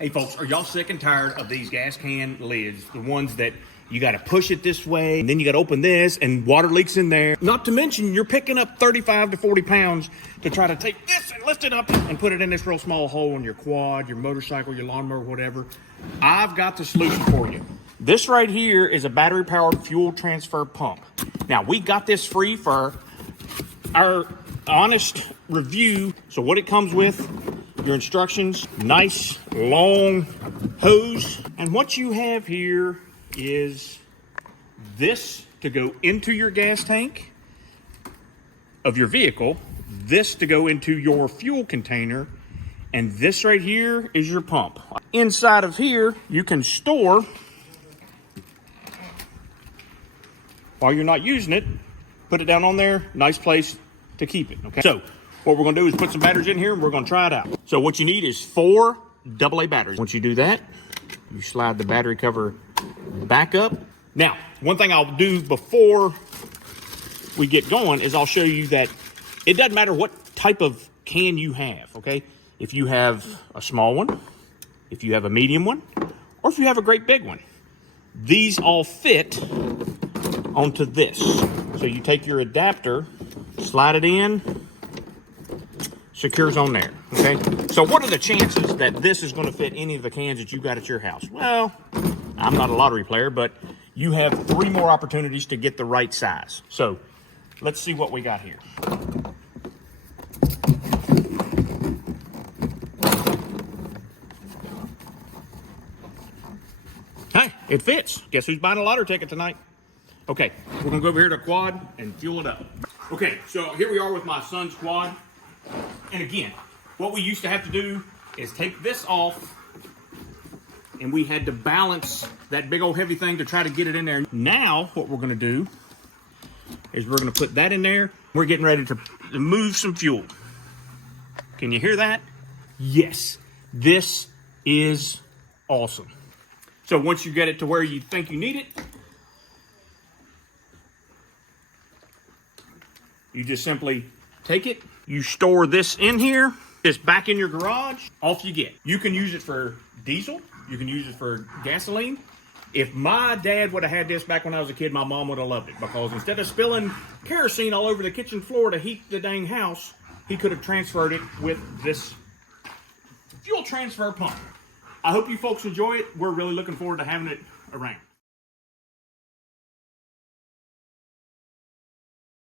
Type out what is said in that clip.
Hey folks, are y'all sick and tired of these gas can lids? The ones that you got to push it this way, and then you got to open this, and water leaks in there. Not to mention, you're picking up 35 to 40 pounds to try to take this and lift it up and put it in this real small hole in your quad, your motorcycle, your lawnmower, whatever. I've got the solution for you. This right here is a battery-powered fuel transfer pump. Now, we got this free for our honest review. So what it comes with, your instructions, nice long hose. And what you have here is this to go into your gas tank of your vehicle, this to go into your fuel container, and this right here is your pump. Inside of here, you can store, while you're not using it, put it down on there, nice place to keep it, okay? So what we're gonna do is put some batteries in here and we're gonna try it out. So what you need is 4 AA batteries. Once you do that, you slide the battery cover back up. Now, one thing I'll do before we get going is I'll show you that it doesn't matter what type of can you have, okay? If you have a small one, if you have a medium one, or if you have a great big one, these all fit onto this. So you take your adapter, slide it in, secures on there, okay? So what are the chances that this is gonna fit any of the cans that you got at your house? Well, I'm not a lottery player, but you have 3 more opportunities to get the right size. So let's see what we got here. Hey, it fits. Guess who's buying a lottery ticket tonight? Okay, we're gonna go over here to quad and fuel it up. Okay, so here we are with my son's quad. And again, what we used to have to do is take this off, and we had to balance that big old heavy thing to try to get it in there. Now, what we're gonna do is we're gonna put that in there. We're getting ready to move some fuel. Can you hear that? Yes, this is awesome. So once you get it to where you think you need it, you just simply take it, you store this in here, it's back in your garage, off you get. You can use it for diesel, you can use it for gasoline. If my dad would have had this back when I was a kid, my mom would have loved it, because instead of spilling kerosene all over the kitchen floor to heat the dang house, he could have transferred it with this fuel transfer pump. I hope you folks enjoy it. We're really looking forward to having it around.